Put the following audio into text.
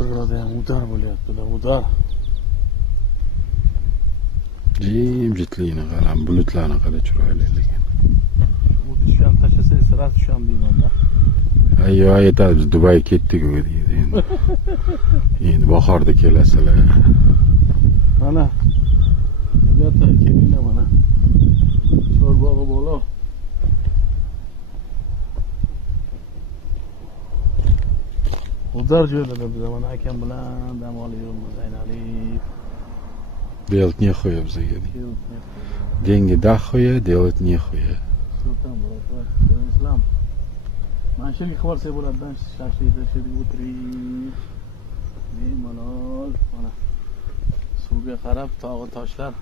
Priroda ham udar bo'lyapti-da, udar. Jimjitlikni qarang, bulutlarni qara chiroyli lekin. U tushgan tashlasangiz sira tusham deyman-da. Ayyo, aytadi biz Dubay ketdik-ku deydi endi. Endi bahorda kelasizlar. Mana. Rебята, kelinglar mana. Chorbog'i bo'lo. Udar joylarda biz mana akam bilan dam olyapmiz, aylanib. Делать нехуя bizga. Деньги дохуя, делать нехуя. Sultan bo'ladi. Islom. Mana shu yerga qilsak bo'ladi-da, shashlikda shu yerga o'tirib. Bemalol mana suvga qarab tog'i toshlar